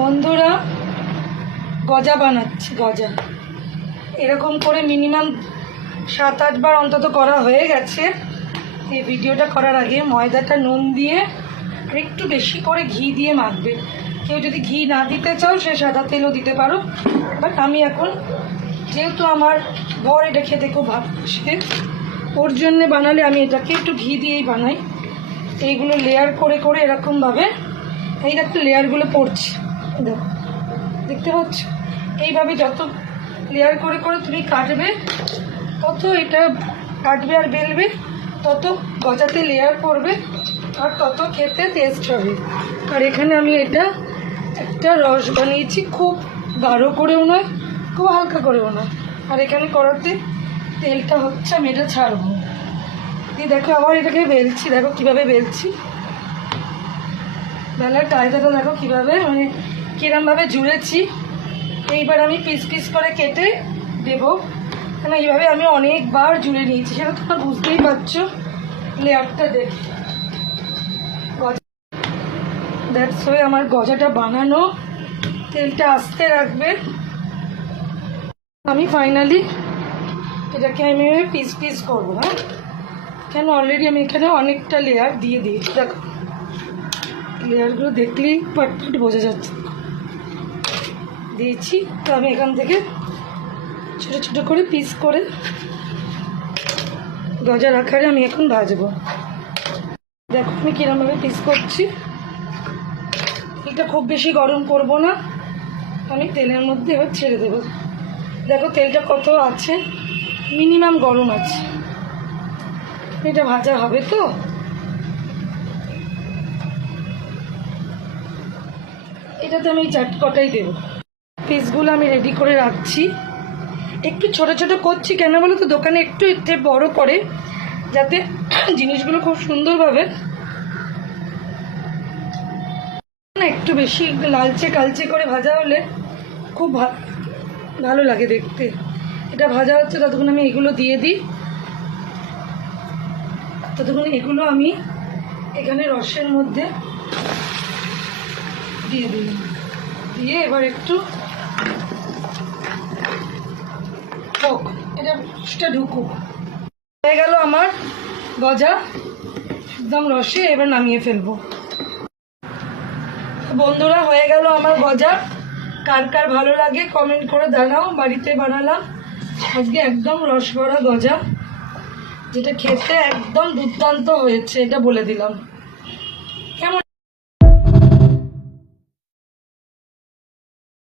বন্ধুরা গজা বানাচ্ছি। গজা এরকম করে মিনিমাম 7-8 বার অন্তত করা হয়ে গেছে। এই ভিডিওটা করার আগে ময়দাটা নুন দিয়ে আর একটু বেশি করে ঘি দিয়ে মাখবে। কেউ যদি ঘি না দিতে চাও সে সাদা তেলও দিতে পারো, বাট আমি এখন যেহেতু আমার বর এটা খেতে খুব ভালোবাসে, ওর জন্যে বানালে আমি এটাকে একটু ঘি দিয়েই বানাই। এইগুলো লেয়ার করে করে এরকমভাবে এই দেখো লেয়ারগুলো পড়ছে, দেখো দেখতে পাচ্ছ? এইভাবে যত লেয়ার করে করে তুমি কাটবে, তত এটা কাটবে আর বেলবে, তত গজাতে লেয়ার পড়বে আর তত খেতে টেস্ট হবে। আর এখানে আমি এটা একটা রস বানিয়েছি, খুব গাঢ় করেও নয়, খুব হালকা করেও নয়। আর এখানে করাতে তেলটা হচ্ছে, আমি এটা ছাড়বো দিয়ে দেখো আবার এটাকে বেলছি। দেখো কীভাবে বেলছি, বেলার কায়দাটা দেখো কীভাবে, মানে কিরমভাবে জুড়েছি। এইবার আমি পিস পিস করে কেটে দেবো, কেন এইভাবে আমি অনেকবার জুড়ে নিয়েছি, সেটা তোমরা বুঝতেই পারছো লেয়ারটা দেখে। দ্যাটস ওয়ে আমার গজাটা বানানো। তেলটা আস্তে রাখবে। আমি ফাইনালি এটাকে আমি পিস পিস করবো। হ্যাঁ, কেন অলরেডি আমি এখানে অনেকটা লেয়ার দিয়ে দিয়েছি। দেখো লেয়ারগুলো দেখলেই পাটপাট বোঝা যাচ্ছে দিয়েছি। তো আমি এখান থেকে ছোটো ছোটো করে পিস করে গজার আকারে আমি এখন ভাজবো। দেখো আমি কিরমভাবে পিস করছি। এটা খুব বেশি গরম করব না, আমি তেলের মধ্যে এবার ছেড়ে দেবো। দেখো তেলটা কত আছে, মিনিমাম গরম আছে। এটা ভাজা হবে তো, এটাতে আমি কটাই দেবো। পিসগুলো আমি রেডি করে রাখছি। একটু ছোট ছোট করছি কেন বলো তো, দোকানে একটু একটু বড় করে, যাতে জিনিসগুলো খুব সুন্দরভাবে, একটু বেশি লালচে কালচে করে ভাজা হলে খুব ভালো লাগে দেখতে। এটা ভাজা হচ্ছে, ততক্ষণ আমি এগুলো দিয়ে দিই। ততক্ষণ এগুলো আমি এখানে রসের মধ্যে দিয়ে দিই, দিয়ে এবার একটু হোক, এটা ঢুকুক। হয়ে গেল আমার গজা একদম রসে, এবার নামিয়ে ফেলবো। বন্ধুরা হয়ে গেল আমার গজা। কার কার ভালো লাগে কমেন্ট করে জানাও। বাড়িতে বানালাম আজকে একদম রস ভরা গজা, যেটা খেতে একদম দুর্দান্ত হয়েছে, এটা বলে দিলাম।